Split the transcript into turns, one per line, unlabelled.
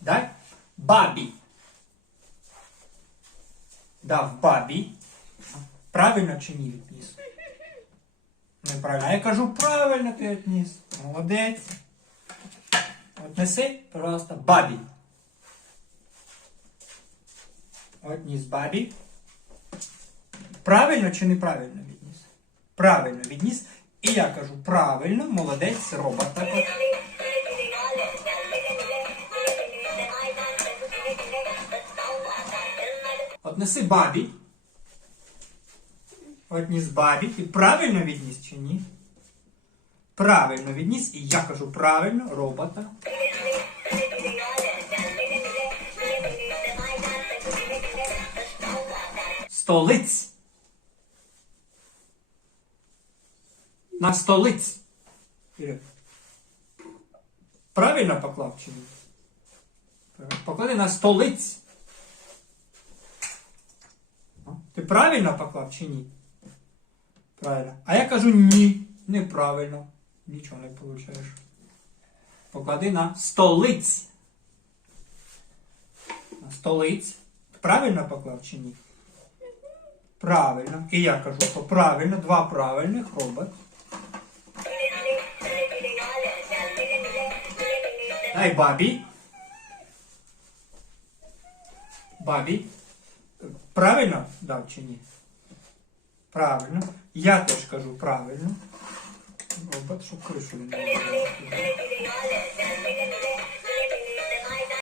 Дай. Бабі. Дав бабі. Правильно чи ні відніс? Неправильно. А я кажу, правильно ти відніс. Молодець. От неси, пожалуйста, бабі. Отніс бабі. Правильно чи неправильно відніс? Правильно відніс. І я кажу, правильно, молодець, робот так от. Отнеси бабі. Отніс бабі. І правильно відніс чи ні? Правильно відніс. І я кажу правильно, робота. Столиць. На столиць. Правильно поклав чи ні? Поклади на столиць. Ти правильно поклав чи ні? Правильно. А я кажу ні. Неправильно. Нічого не получаєш. Поклади на столиць. На столиць. Правильно поклав чи ні? Правильно. І я кажу, що правильно. Два правильних робот. Дай бабі. Бабі. Правильно дав чи ні? Правильно. Я теж кажу правильно. Бачу, кришу було.